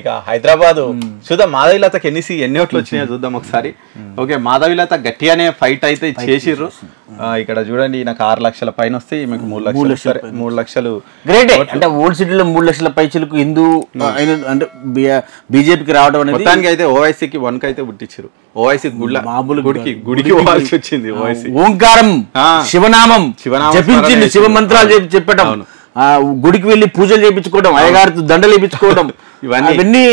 ఇక హైదరాబాద్ చూద్దాం మాధవిలతకి ఎన్ని ఓట్లు వచ్చినాయో చూద్దాం ఒకసారి. ఓకే, మాధవిలత గట్టిగానే ఫైట్ అయితే చేసిర్రు. ఇక్కడ చూడండి నాకు 6 లక్షల పైన వస్తే మీకు 3 లక్షలు గ్రేట్. అంటే ఓల్డ్ సిటీలో 3 లక్షల పైచలకు హిందూ అంటే బీజేపీకి రావడం అనేది మొత్తానికి అయితే ఓవైసీకి 1 అయితే పుట్టించారు. ఓవైసీ గుడికి పోవాల్సి వచ్చింది. ఓవైసీ ఓంకారం శివనామం జపించింది, శివ మంత్రాలు చెప్పటం, గుడికి వెళ్ళి పూజలు చేయించుకోవడం, అయ్యగారితో దండలు వేయించుకోవడం, ఇవన్నీ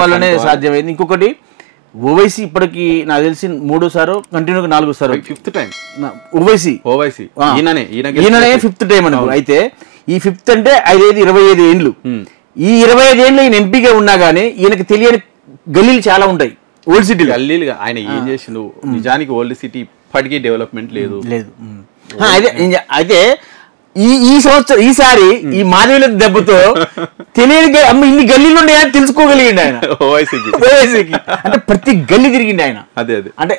వల్లనే సాధ్యమైంది. ఇంకొకటి ఓవైసీ ఇప్పటికి నాకు తెలిసి 3సారో కంటిన్యూగా 4సారో 5th టైం ఓవైసీ ఈయననే 5th టైం అనుకో. అయితే ఈ 5th అంటే 25 ఏండ్లు. ఈ 25 ఏండ్లు ఈయన ఎంపీగా ఉన్నా గానీ ఈయనకి తెలియని గల్లీలు చాలా ఉంటాయి ఓల్డ్ సిటీ గల్లీలుగా. ఆయన ఏం చేసిండు నిజానికి ఓల్డ్ సిటీ ఇప్పటికీ డెవలప్మెంట్ లేదు. అయితే ఈ సంవత్సరం ఈసారి ఈ మాధవిలత దెబ్బతో తెలియని ఇన్ని గల్లీలు ఉన్నాయని తెలుసుకోగలిగిండు ఆయన ఓవైసీకి. అంటే ప్రతి గల్లీ తిరిగిండు ఆయన. అదే అంటే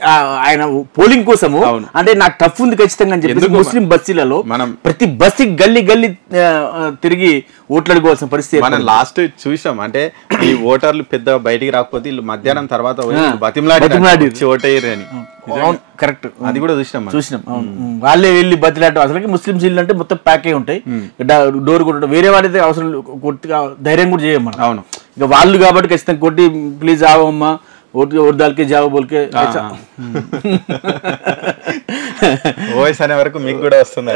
ఆయన పోలింగ్ కోసము అంటే నాకు టఫ్ ఉంది ఖచ్చితంగా అని చెప్పి ముస్లిం బస్తీలలో మనం ప్రతి బస్తీ గల్లీ తిరిగి ఓట్లు అడుకోవాల్సిన పరిస్థితి మనం లాస్ట్ చూసాం. అంటే ఈ ఓటర్లు పెద్ద బయటికి రాకపోతే వీళ్ళు మధ్యాహ్నం తర్వాత బతిమలాడి ఓటయ్యారు అని. కరెక్ట్, అది కూడా చూసినాం. వాళ్ళే వెళ్ళి బతిలాడటం. అసలు ముస్లింస్ ఇల్లు అంటే మొత్తం ప్యాక్ అయి ఉంటాయి, డోర్ కొట్టడం, వేరే వాళ్ళైతే అవసరం కొట్టిగా ధైర్యం కూడా చేయం మనం. అవును, ఇక వాళ్ళు కాబట్టి ఖచ్చితంగా కొట్టి ప్లీజ్ ఆవమ్మా ఓర్దాలకే జావ బోల్కే వాయిస్ అనే వరకు మీకు కూడా వస్తుంది.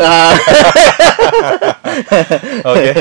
ఓకే.